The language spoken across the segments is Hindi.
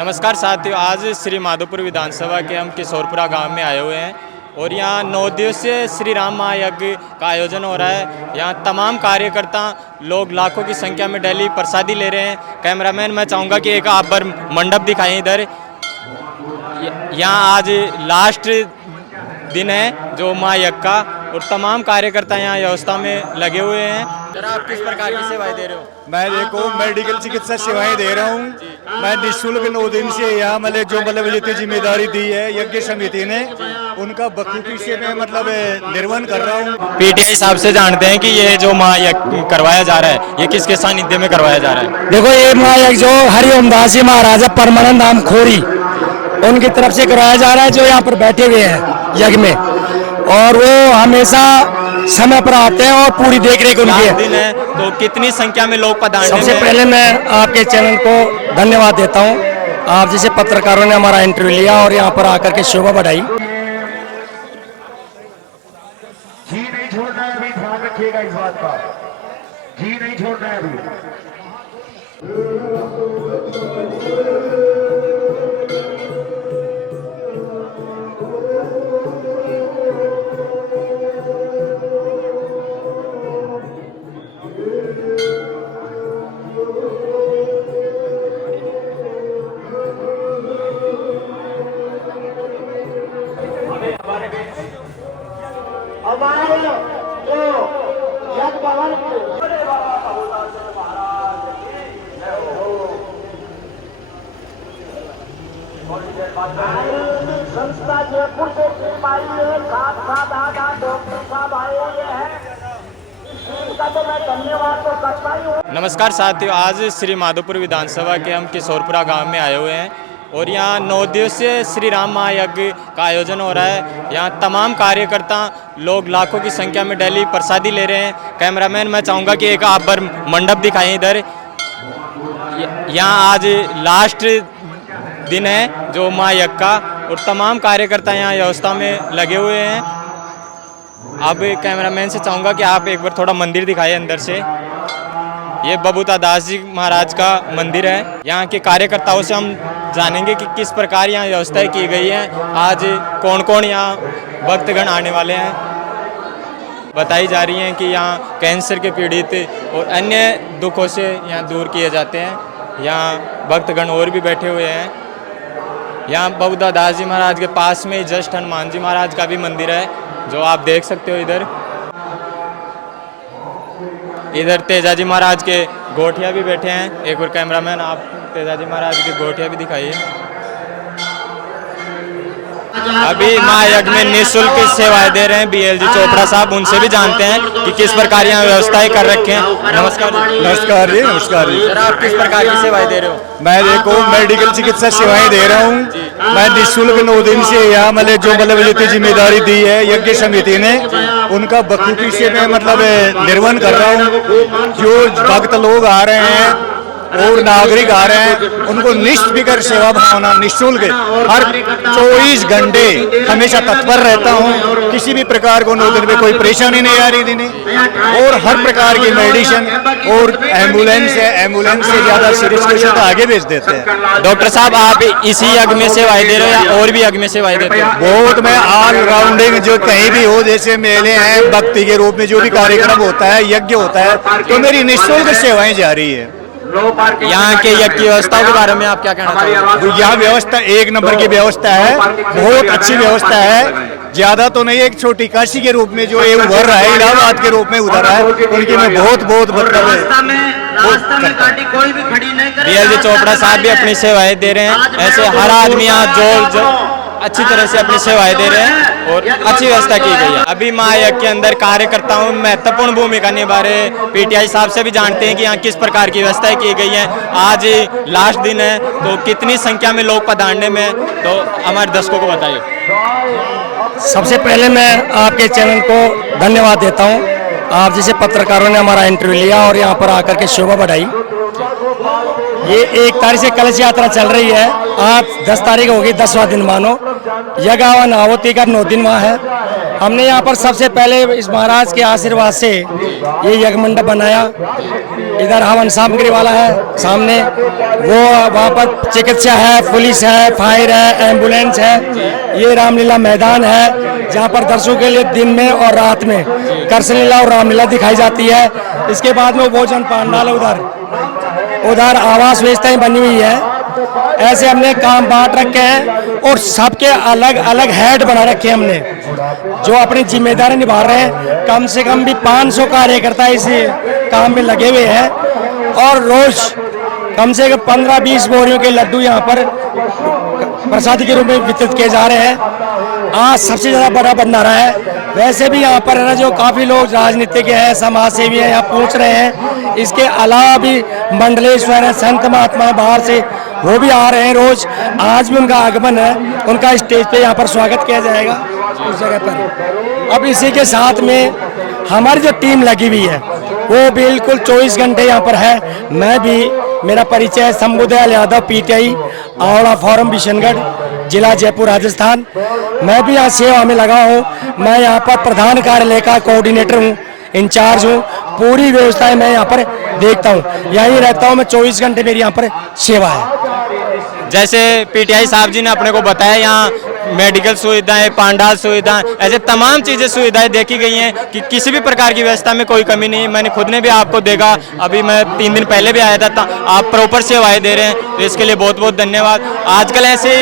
नमस्कार साथियों, आज श्री माधोपुर विधानसभा के हम किशोरपुरा गांव में आए हुए हैं और यहाँ 9 दिवसीय श्री राम महायज्ञ का आयोजन हो रहा है। यहाँ तमाम कार्यकर्ता लोग लाखों की संख्या में डेली प्रसादी ले रहे हैं। कैमरामैन मैं चाहूँगा कि एक आप बार मंडप दिखाएं इधर। यहाँ आज लास्ट दिन है जो महायज्ञ का और तमाम कार्यकर्ता यहाँ व्यवस्था में लगे हुए हैं। जरा आप किस प्रकार की सेवाएं दे रहे हो? मैं देखो मेडिकल चिकित्सा सेवाएं दे रहा हूँ। मैं निःशुल्क 9 दिन से यहाँ जो जितनी जिम्मेदारी दी है यज्ञ समिति ने उनका बखूबी से मैं निर्वहन कर रहा हूँ। पीटीआई साहब से जानते हैं कि ये जो महायज्ञ करवाया जा रहा है ये किसके सानिध्य में करवाया जा रहा है? देखो, ये महायज्ञ जो हरिओम दास जी महाराजा परमानंद धाम खोरी उनकी तरफ से करवाया जा रहा है, जो यहाँ पर बैठे हुए हैं यज्ञ में, और वो हमेशा समय पर आते हैं और पूरी देखरेख उनकी है। दिन है तो कितनी संख्या में लोग पधारने? सबसे पहले मैं आपके चैनल को धन्यवाद देता हूँ। आप जैसे पत्रकारों ने हमारा इंटरव्यू लिया और यहाँ पर आकर के शोभा बढ़ाई। जी नहीं छोड़ना है, अभी ध्यान रखिएगा इस बात का। जी नहीं छोड़ना है अभी। हमारे जो यज्ञ भवन संस्था जयपुर से टीम आई है, साथ साथ आज डॉक्टर साहब आए हुए हैं। इस टीम का तो मैं धन्यवाद तो करता ही हूँ। नमस्कार साथियों, आज श्री माधोपुर विधानसभा के हम किशोरपुरा गांव में आए हुए हैं और यहाँ 9 दिवसीय श्री राम महायज्ञ का आयोजन हो रहा है। यहाँ तमाम कार्यकर्ता लोग लाखों की संख्या में डेली प्रसादी ले रहे हैं। कैमरामैन मैं चाहूँगा कि एक आप बार मंडप दिखाएं इधर। यहाँ आज लास्ट दिन है जो महायज्ञ का और तमाम कार्यकर्ता यहाँ व्यवस्था में लगे हुए हैं। अब कैमरामैन से चाहूँगा कि आप एक बार थोड़ा मंदिर दिखाएं अंदर से। ये बबूता दास जी महाराज का मंदिर है। यहाँ के कार्यकर्ताओं से हम जानेंगे कि किस प्रकार यहाँ व्यवस्थाएं की गई हैं। आज कौन कौन यहाँ भक्तगण आने वाले हैं। बताई जा रही हैं कि यहाँ कैंसर के पीड़ित और अन्य दुखों से यहाँ दूर किए जाते हैं। यहाँ भक्तगण और भी बैठे हुए हैं। यहाँ बबूता दास जी महाराज के पास में जस्ट हनुमान जी महाराज का भी मंदिर है जो आप देख सकते हो इधर। इधर तेजा जी महाराज के गोठिया भी बैठे हैं। एक बार कैमरामैन आप तेजा जी महाराज की गोठिया भी दिखाइए। अभी महायज्ञ में निःशुल्क सेवाएं दे रहे हैं बीएलजी चोपड़ा साहब, उनसे भी जानते हैं कि किस प्रकार यहाँ व्यवस्थाएं कर रखे हैं। नमस्कार जी। नमस्कार जी। नमस्कार जी। सर, आप किस प्रकार की सेवाएं दे रहे हो? मैं देखो मेडिकल चिकित्सा सेवाएं दे रहा हूँ। मैं निःशुल्क 9 दिन से यहाँ जो जितनी जिम्मेदारी दी है यज्ञ समिति ने उनका बखूबी से मैं निर्वहन कर रहा हूँ। जो भक्त लोग आ रहे हैं और नागरिक आ रहे हैं उनको निष्फिक्र सेवा भावना निःशुल्क हर 24 घंटे हमेशा तत्पर रहता हूँ। किसी भी प्रकार को 9 दिन में कोई परेशानी नहीं आ रही थी और हर प्रकार की मेडिसिन और एम्बुलेंस है, एम्बुलेंस से ज्यादा सीरियस केस तो आगे भेज देते हैं। डॉक्टर साहब, आप इसी यज्ञ में सेवाएं दे रहे हो या और भी यज्ञ में सेवाएं देते हो? बहुत मैं ऑल राउंडिंग जो कहीं भी हो, जैसे मेले हैं, भक्ति के रूप में जो भी कार्यक्रम होता है, यज्ञ होता है, तो मेरी निःशुल्क सेवाएं जारी है। यहाँ के यज्ञ की व्यवस्थाओं के बारे में आप क्या कहना चाहोगे? यहाँ व्यवस्था 1 नंबर की व्यवस्था है, बहुत अच्छी व्यवस्था है। ज्यादा तो नहीं, एक छोटी काशी के रूप में जो ये उभर रहा है, इलाहाबाद के रूप में उभर रहा है, उनकी मैं बहुत बीएलजी चोपड़ा साहब भी अपनी सेवाएं दे रहे हैं। ऐसे हर आदमी यहाँ जो अच्छी तरह से अपनी सेवाएं दे रहे हैं और अच्छी व्यवस्था की गई है। अभी महायज्ञ के अंदर कार्यकर्ताओं में महत्वपूर्ण भूमिका निभा रहे पीटीआई साहब से भी जानते हैं कि यहाँ किस प्रकार की व्यवस्थाएं की गई हैं। आज लास्ट दिन है तो कितनी संख्या में लोग पधारने में, तो हमारे दर्शकों को बताइए। सबसे पहले मैं आपके चैनल को धन्यवाद देता हूँ। आप जैसे पत्रकारों ने हमारा इंटरव्यू लिया और यहाँ पर आकर के शोभा बढ़ाई। ये 1 तारीख से कलश यात्रा चल रही है। आज 10 तारीख होगी, 10वां दिन मानो। यज्ञ हवन आहुति का 9 दिन वहाँ है। हमने यहाँ पर सबसे पहले इस महाराज के आशीर्वाद से ये यज्ञ मंडप बनाया इधर हवन सामग्री वाला है सामने, वो वहाँ पर चिकित्सा है, पुलिस है, फायर है, एम्बुलेंस है। ये रामलीला मैदान है जहाँ पर दर्शकों के लिए दिन में और रात में कृष्ण लीला और रामलीला दिखाई जाती है। इसके बाद में वो भोजन पांडाल है, उधर आवास व्यवस्थाएं बनी हुई है। ऐसे हमने काम बांट रखे हैं और सबके अलग अलग हेड बना रखे हैं हमने, जो अपनी जिम्मेदारी निभा रहे हैं। कम से कम भी 500 कार्यकर्ता इस काम में लगे हुए हैं और रोज कम से कम 15-20 बोरियों के लड्डू यहाँ पर प्रसाद के रूप में वितरित किए जा रहे हैं। आज सबसे ज़्यादा बड़ा भंडारा है। वैसे भी यहाँ पर है ना, जो काफ़ी लोग राजनीतिक हैं, समाज सेवी हैं, यहाँ पहुँच रहे हैं। इसके अलावा भी मंडलेश्वर है, संत महात्मा है बाहर से, वो भी आ रहे हैं रोज। आज भी उनका आगमन है, उनका स्टेज पे यहाँ पर स्वागत किया जाएगा उस जगह पर। अब इसी के साथ में हमारी जो टीम लगी हुई है वो बिल्कुल 24 घंटे यहाँ पर है। मैं भी, मेरा परिचय है शंभुदयाल यादव, पीटीआई आवड़ा फॉरम बिशनगढ़, जिला जयपुर राजस्थान। मैं भी यहाँ सेवा में लगा हूँ। मैं यहाँ पर प्रधान कार्यालय का कोऑर्डिनेटर हूँ, इंचार्ज हूँ। पूरी व्यवस्थाएं मैं यहाँ पर देखता हूँ, यहीं रहता हूँ मैं। 24 घंटे मेरी यहाँ पर सेवा है। जैसे पीटीआई साहब जी ने अपने को बताया, यहाँ मेडिकल सुविधाएं, पांडाल सुविधाएं, ऐसे तमाम चीज़ें सुविधाएं देखी गई हैं कि किसी भी प्रकार की व्यवस्था में कोई कमी नहीं है। मैंने खुद ने भी आपको देखा, अभी मैं 3 दिन पहले भी आया था। आप प्रॉपर सेवाएं दे रहे हैं, तो इसके लिए बहुत बहुत धन्यवाद। आजकल ऐसे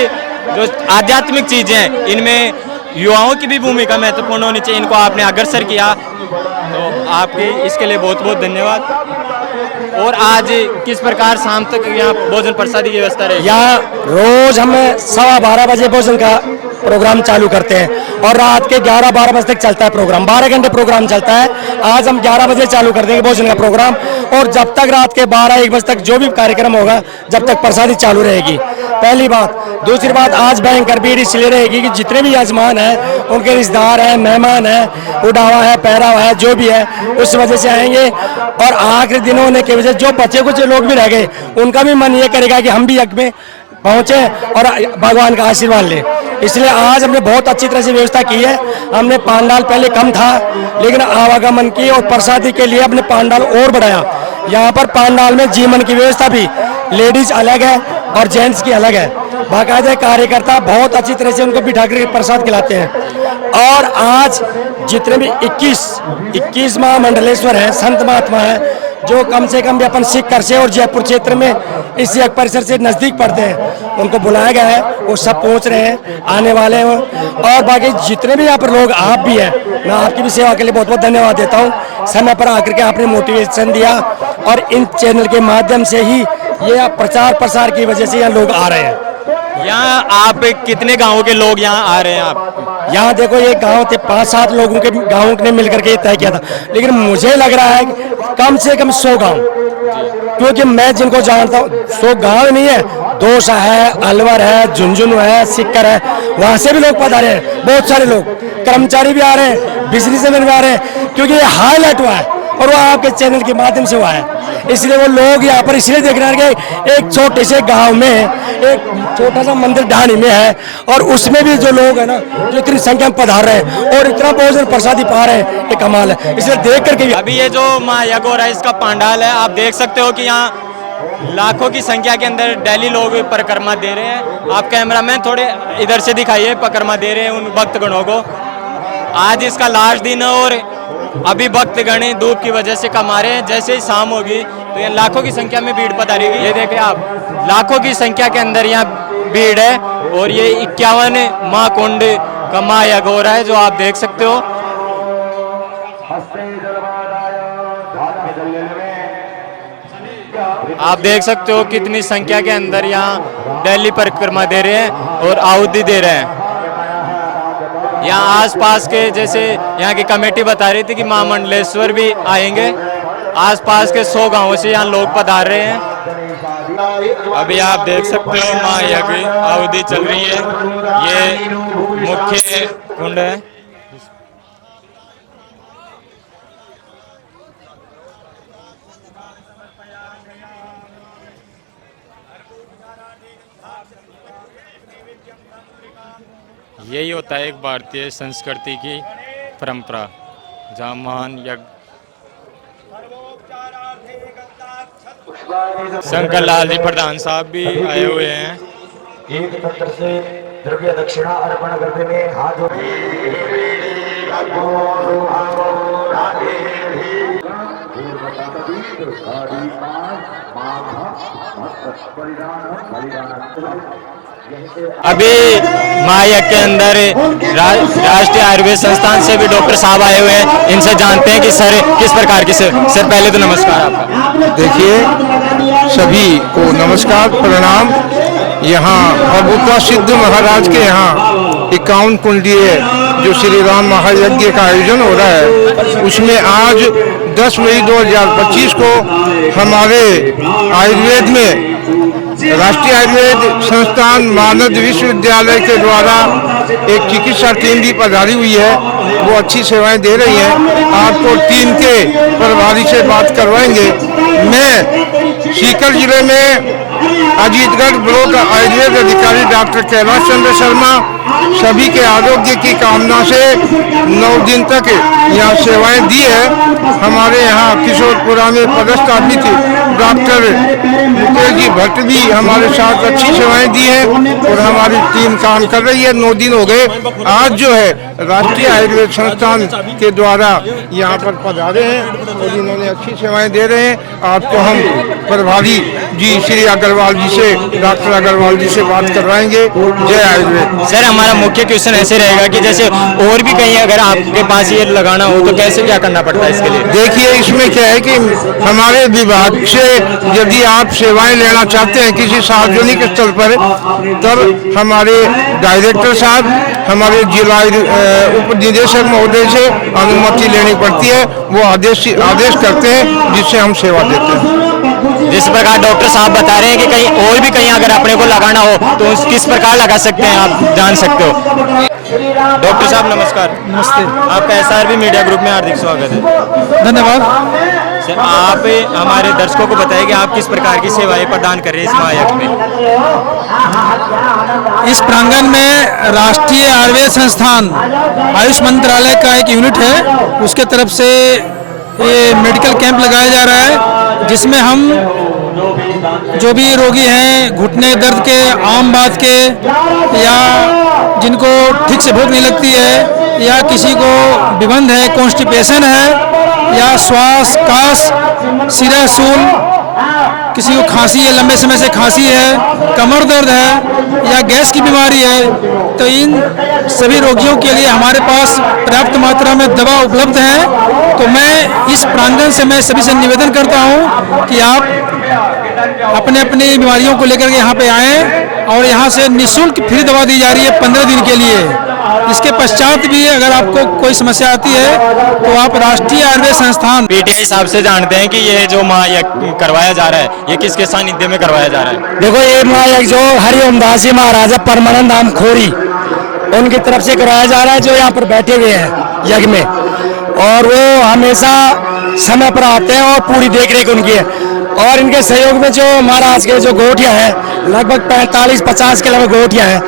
जो आध्यात्मिक चीज़ें हैं, इनमें युवाओं की भी भूमिका महत्वपूर्ण होनी चाहिए। इनको आपने अग्रसर किया, तो आपकी इसके लिए बहुत बहुत धन्यवाद। और आज किस प्रकार शाम तक यहाँ भोजन प्रसादी की व्यवस्था रहेगी? यहाँ रोज हम 12:15 बजे भोजन का प्रोग्राम चालू करते हैं और रात के 11-12 बजे तक चलता है प्रोग्राम। 12 घंटे प्रोग्राम चलता है। आज हम 11 बजे चालू कर देंगे भोजन का प्रोग्राम, और जब तक रात के 12-1 बजे तक जो भी कार्यक्रम होगा, जब तक प्रसादी चालू रहेगी। पहली बात। दूसरी बात, आज भयंकर भीड़ इसलिए रहेगी कि जितने भी यजमान हैं, उनके रिश्तेदार हैं, मेहमान हैं, उड़ावा है, पहरावा है, जो भी है, उस वजह से आएंगे। और आखिरी दिन होने की वजह जो बचे कुछ लोग भी रह गए, उनका भी मन ये करेगा कि हम भी यज्ञ में पहुंचे और भगवान का आशीर्वाद लें। इसलिए आज हमने बहुत अच्छी तरह से व्यवस्था की है। हमने पांडाल पहले कम था, लेकिन आवागमन की और प्रसादी के लिए अपने पांडाल और बढ़ाया। यहाँ पर पांडाल में जीवन की व्यवस्था भी लेडीज अलग है और जेंट्स की अलग है। बाकायदा कार्यकर्ता बहुत अच्छी तरह से उनको बिठा कर प्रसाद खिलाते हैं। और आज जितने भी 21 महामंडलेश्वर हैं, संत महात्मा हैं, जो कम से कम भी अपन सिखकर से और जयपुर क्षेत्र में इस यज्ञ परिसर से नज़दीक पड़ते हैं, उनको बुलाया गया है। वो सब पहुंच रहे हैं, आने वाले हैं। और बाकी जितने भी यहाँ पर लोग, आप भी हैं, मैं आपकी भी सेवा के लिए बहुत बहुत धन्यवाद देता हूँ। समय पर आकर के आपने मोटिवेशन दिया, और इन चैनल के माध्यम से ही ये प्रचार प्रसार की वजह से यहाँ लोग आ रहे हैं। यहाँ आप कितने गाँव के लोग यहाँ आ रहे हैं? आप यहाँ देखो, ये गांव थे 5-7 लोगों के गाँव ने मिलकर के तय किया था, लेकिन मुझे लग रहा है कम से कम 100 गाँव, क्योंकि मैं जिनको जानता हूँ 100 गाँव नहीं है, दोसा है, अलवर है, झुंझुनू है, सिक्कर है, वहाँ से भी लोग पधारे हैं। बहुत सारे लोग कर्मचारी भी आ रहे हैं, बिजनेसमैन भी आ रहे हैं, क्योंकि ये हाईलाइट हुआ है और वो आपके चैनल के माध्यम से हुआ है। इसलिए वो लोग यहाँ पर इसलिए देख रहे हैं कि एक छोटे से गांव में एक छोटा सा मंदिर ढाणी में है, और उसमें भी जो लोग हैं ना, जो इतनी संख्या में पधार रहे हैं और इतना भोजन प्रसादी पा रहे हैं, ये कमाल है। इसलिए देख करके अभी ये जो माँ यज्ञ हो रहा है, इसका पांडाल है, आप देख सकते हो कि यहाँ लाखों की संख्या के अंदर डेली लोग परिक्रमा दे रहे हैं। आप कैमरामैन थोड़े इधर से दिखाइए, परिक्रमा दे रहे हैं उन भक्तगणों को। आज इसका लास्ट दिन है और अभी भक्तगण धूप की वजह से कमा रहे हैं। जैसे ही शाम होगी तो ये लाखों की संख्या में भीड़ पधारेगी। ये देखें आप, लाखों की संख्या के अंदर यहाँ भीड़ है, और ये 51 महाकुंड का महायज्ञ हो रहा है, जो आप देख सकते हो। आप देख सकते हो कितनी संख्या के अंदर यहाँ डेली परिक्रमा दे रहे हैं और आहुति दे रहे हैं। यहाँ आसपास के, जैसे यहाँ की कमेटी बता रही थी कि महामंडलेश्वर भी आएंगे। आसपास के 100 गांवों से यहाँ लोग पधार रहे हैं। अभी आप देख सकते हो महायज्ञ आहुति चल रही है। ये मुख्य कुंड है। यही होता है एक भारतीय संस्कृति की परंपरा, जहाँ महान यज्ञ शंकर लाल जी प्रधान साहब भी आए हुए हैं। एक तंत्र से द्रव्य दक्षिणा अर्पण करते हुए हाथ अभी माया के अंदर राष्ट्रीय आयुर्वेद संस्थान से भी डॉक्टर साहब आए हुए हैं। इनसे जानते हैं कि सर किस प्रकार की सर पहले तो नमस्कार आपका। देखिए, सभी को नमस्कार प्रणाम। यहाँ बबूता सिद्ध महाराज के यहाँ 51 कुंडीय जो श्री राम महायज्ञ का आयोजन हो रहा है, उसमें आज 10 मई 2025 को हमारे आयुर्वेद में राष्ट्रीय आयुर्वेद संस्थान मानद विश्वविद्यालय के द्वारा एक चिकित्सा टीम भी पधारी हुई है। वो अच्छी सेवाएं दे रही हैं। आपको टीम के प्रभारी से बात करवाएंगे। मैं सीकर जिले में अजीतगढ़ ब्लॉक आयुर्वेद अधिकारी डॉक्टर कैलाश चंद्र शर्मा सभी के आरोग्य की कामना से 9 दिन तक यहाँ सेवाएं दी है। हमारे यहाँ किशोरपुरा में पदस्थापित डॉक्टर मुकेश जी भट्ट भी हमारे साथ अच्छी सेवाएं दी हैं और हमारी टीम काम कर रही है। 9 दिन हो गए। आज जो है राष्ट्रीय आयुर्वेद संस्थान के द्वारा यहाँ पर पधारे हैं और इन्होंने अच्छी सेवाएं दे रहे हैं। आपको हम प्रभारी जी श्री अग्रवाल जी से, डॉक्टर अग्रवाल जी से बात करवाएंगे। जय आयुर्वेद। सर, हमारा मुख्य क्वेश्चन ऐसे रहेगा कि जैसे और भी कहीं अगर आपके पास ये लगाना हो तो कैसे क्या करना पड़ता है इसके लिए? देखिए, इसमें क्या है कि हमारे विभाग से यदि आप सेवाएं लेना चाहते हैं किसी सार्वजनिक स्थल पर, तब हमारे डायरेक्टर साहब, हमारे जिला उप निदेशक महोदय से अनुमति लेनी पड़ती है। वो आदेश करते हैं जिससे हम सेवा देते हैं। जिस प्रकार डॉक्टर साहब बता रहे हैं कि कहीं और भी कहीं अगर अपने को लगाना हो तो किस प्रकार लगा सकते हैं, आप जान सकते हो। डॉक्टर साहब नमस्कार। नमस्ते। आपका SRB मीडिया ग्रुप में हार्दिक स्वागत है। धन्यवाद। सर, आप हमारे दर्शकों को बताइए कि आप किस प्रकार की सेवाएं प्रदान कर रहे हैं इस महायज्ञ में। इस प्रांगण में राष्ट्रीय आयुर्वेद संस्थान आयुष मंत्रालय का एक यूनिट है, उसके तरफ से ये मेडिकल कैंप लगाया जा रहा है, जिसमें हम जो भी रोगी हैं घुटने दर्द के, आम बात के, या जिनको ठीक से भूख नहीं लगती है, या किसी को विबंध है, कॉन्स्टिपेशन है, या श्वास कास सिरा सूल, किसी को खांसी है, लंबे समय से खांसी है, कमर दर्द है या गैस की बीमारी है, तो इन सभी रोगियों के लिए हमारे पास पर्याप्त मात्रा में दवा उपलब्ध है। तो मैं इस प्रांगण से मैं सभी से निवेदन करता हूं कि आप अपने अपनी बीमारियों को लेकर के यहाँ पे आएँ और यहाँ से निःशुल्क फ्री दवा दी जा रही है 15 दिन के लिए। इसके पश्चात भी अगर आपको कोई समस्या आती है तो आप राष्ट्रीय आयुर्वेद संस्थान PTI साहब से जानते हैं कि ये जो महायज्ञ करवाया जा रहा है ये किसके सानिध्य में करवाया जा रहा है? देखो, ये महायज्ञ जो हरिओम दास जी महाराजा परमानंद धाम खोरी उनकी तरफ से कराया जा रहा है, जो यहाँ पर बैठे हुए हैं यज्ञ में, और वो हमेशा समय पर आते हैं और पूरी देखरेख उनकी है। और इनके सहयोग में जो महाराज के जो गोटियाँ हैं, लगभग 45-50 के लगभग गोटियाँ हैं,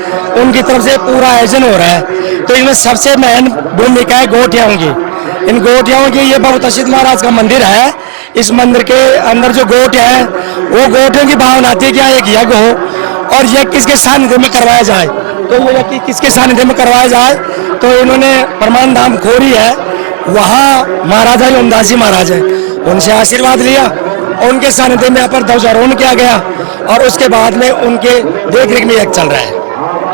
उनकी तरफ से पूरा आयोजन हो रहा है। तो इनमें सबसे महन भूमिका है गोटियाओं की। इन गोटियाओं की, ये बहुत प्रसिद्ध महाराज का मंदिर है। इस मंदिर के अंदर जो गोटियाँ हैं, वो गोटियों की भावना आती है कि यहाँ एक यज्ञ हो और यज्ञ किसके सानिध्य में करवाया जाए। तो वो यज्ञ किसके सानिध्य में करवाया जाए, तो इन्होंने परमानंद धाम खोरी है, वहाँ महाराजा ओमदास जी महाराज है, उनसे आशीर्वाद लिया और उनके सानिध्य में यहाँ पर ध्वजारोहण किया गया और उसके बाद में उनके देखरेख में यज्ञ चल रहा है।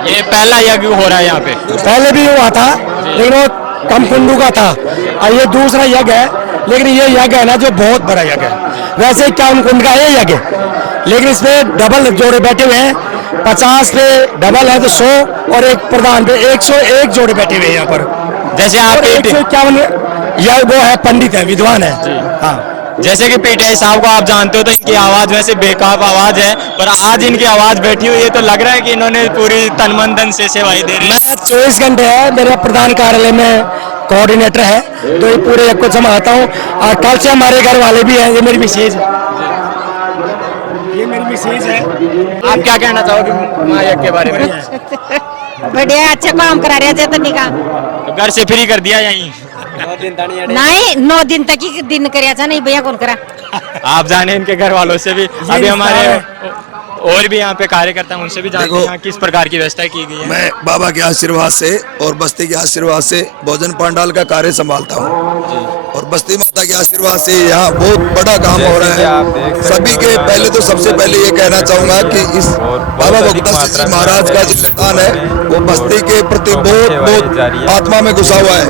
ये पहला यज्ञ हो रहा है यहाँ पे? पहले भी हुआ था लेकिन वो कम कुंडू का था, और ये दूसरा यज्ञ है। लेकिन ये यज्ञ है ना जो बहुत बड़ा यज्ञ है। वैसे 51 कुंड का ये यज्ञ, लेकिन इसमें डबल जोड़े बैठे हुए हैं। 50 पे डबल है तो 100, और एक प्रधान पे 101 जोड़े बैठे हुए हैं यहाँ पर। जैसे आप 151 यह वो है, पंडित है, विद्वान है। हाँ, जैसे कि PTI साहब को आप जानते हो तो इनकी आवाज वैसे बेकाब आवाज है, पर आज इनकी आवाज बैठी हुई है तो लग रहा है कि इन्होंने पूरी तन मन धन से सेवाएं दे रही है। मैं 24 घंटे है, मेरे प्रधान कार्यालय में कोऑर्डिनेटर है, तो ये पूरे यज्ञ को संभालता हूँ। और कल से हमारे घर वाले भी हैं, ये मेरी मिसेज है, ये मेरी मिसेज है। आप क्या कहना चाहोगे महायज्ञ के बारे में? बढ़िया, अच्छा काम करा रहे थे तो निकाह तो घर से फ्री कर दिया यहीं? नहीं 9 दिन तक ही दिन कराया था नहीं भैया कौन करा। आप जाने इनके घर वालों से भी, अभी हमारे और भी यहाँ पे कार्यकर्ता हैं उनसे भी जानते हैं यहाँ किस प्रकार की व्यवस्था की गई है। मैं बाबा के आशीर्वाद से और बस्ती के आशीर्वाद से भोजन पंडाल का कार्य संभालता हूँ और बस्ती माता के आशीर्वाद से यहाँ बहुत बड़ा काम हो रहा है। सभी के पहले तो सबसे पहले ये कहना चाहूंगा कि इस बाबा भक्ता सिंह जी महाराज का जो स्थान है वो बस्ती के प्रति बहुत आत्मा में घुसा हुआ है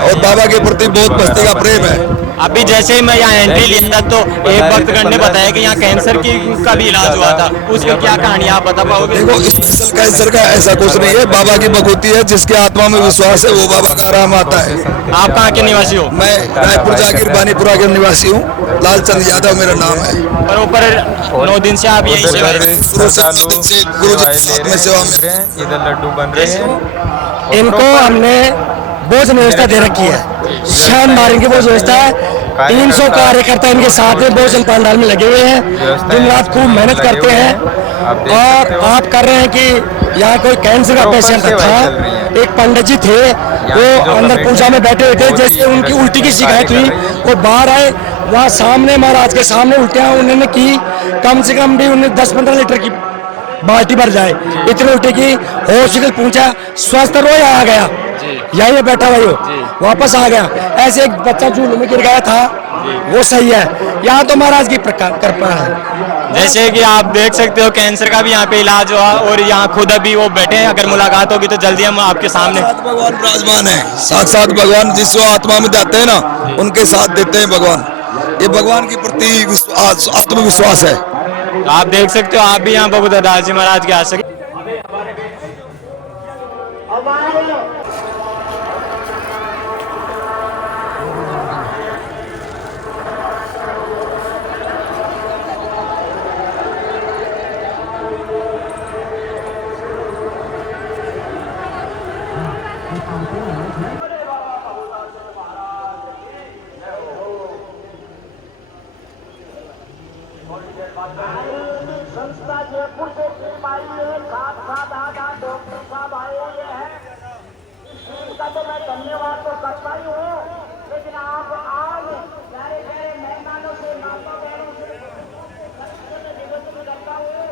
और बाबा के प्रति बहुत बस्ती का प्रेम है। अभी जैसे ही मैं यहाँ एंट्री लिया था तो एक भक्तगण ने बताया कि यहाँ कैंसर का भी इलाज हुआ था, उसकी क्या कहानी आप बता पाओगे? देखो स्पेशल कैंसर का ऐसा कुछ नहीं है, बाबा की भगवती है, जिसके आत्मा में विश्वास है वो बाबा का आराम आता है। आप कहाँ के निवासी हो? मैं रायपुर जागीर बानीपुरा के निवासी हूँ, लालचंद यादव मेरा नाम है। और ऊपर 9 दिन से आप यही सेवा शुरू से 9 दिन से गुरु जी के साथ में सेवा में। इधर लड्डू बन रहे हैं। इनको हमने भोजन व्यवस्था दे रखी है, शानदार इनकी भोजन व्यवस्था है। 300 कार्यकर्ता इनके साथ में भोजन पंडाल में लगे हुए हैं, दिन रात खूब मेहनत करते हैं। और आप कर रहे हैं कि यहाँ कोई कैंसर का पेशेंट था, एक पंडित जी थे वो अंदर पूजा में बैठे हुए थे, जैसे उनकी उल्टी की शिकायत हुई वो बाहर आए, वहाँ सामने महाराज के सामने उल्टियाँ उन्होंने की, कम से कम भी उन्हें 10-15 लीटर की बाल्टी भर जाए, इतने उल्टे की। हॉस्पिटल पहुंचा, स्वस्थ रोया आ गया, यही बैठा हुआ हो वापस आ गया। ऐसे एक बच्चा झूले में गिर गया था, वो सही है। यहाँ तो महाराज की कृपा है। जैसे कि आप देख सकते हो कैंसर का भी यहाँ पे इलाज हुआ और यहाँ खुद अभी वो बैठे हैं, अगर मुलाकात होगी तो जल्दी हम आपके सामने। भगवान विराजमान है, साथ भगवान जिसको आत्मा में जाते हैं ना उनके साथ देते हैं भगवान। ये भगवान के प्रति आत्मविश्वास है। आप देख सकते हो, आप भी यहाँ बाबू दादाजी जी महाराज के आ सकते। संस्था जयपुर से टीम आई है, साथ आधा डॉक्टर साहब आए हुए हैं। इस टीम का तो मैं धन्यवाद तो करता ही हूँ, लेकिन आप आज प्यारे प्यारे मेहमानों से, माता बहनों से निवेदन करता हूँ,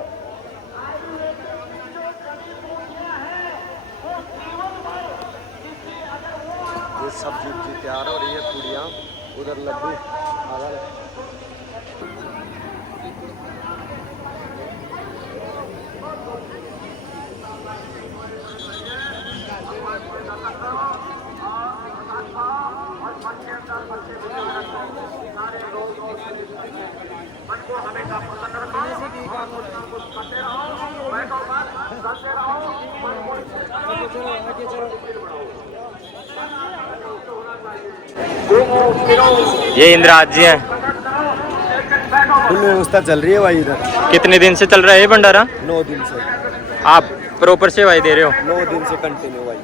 आयुर्वेद की जो सभी पूछियाँ हैं वो जीवन भर जिससे अगर वो ये सब्जी तैयार हो रही है, पूड़ियाँ उधर लड्डू ये इंद्राज जी हैं। फुल व्यवस्था चल रही है भाई इधर। कितने दिन से चल रहा है ये भंडारा? 9 दिन से। आप प्रॉपर सेवाएं दे रहे हो? 9 दिन से कंटिन्यू भाई।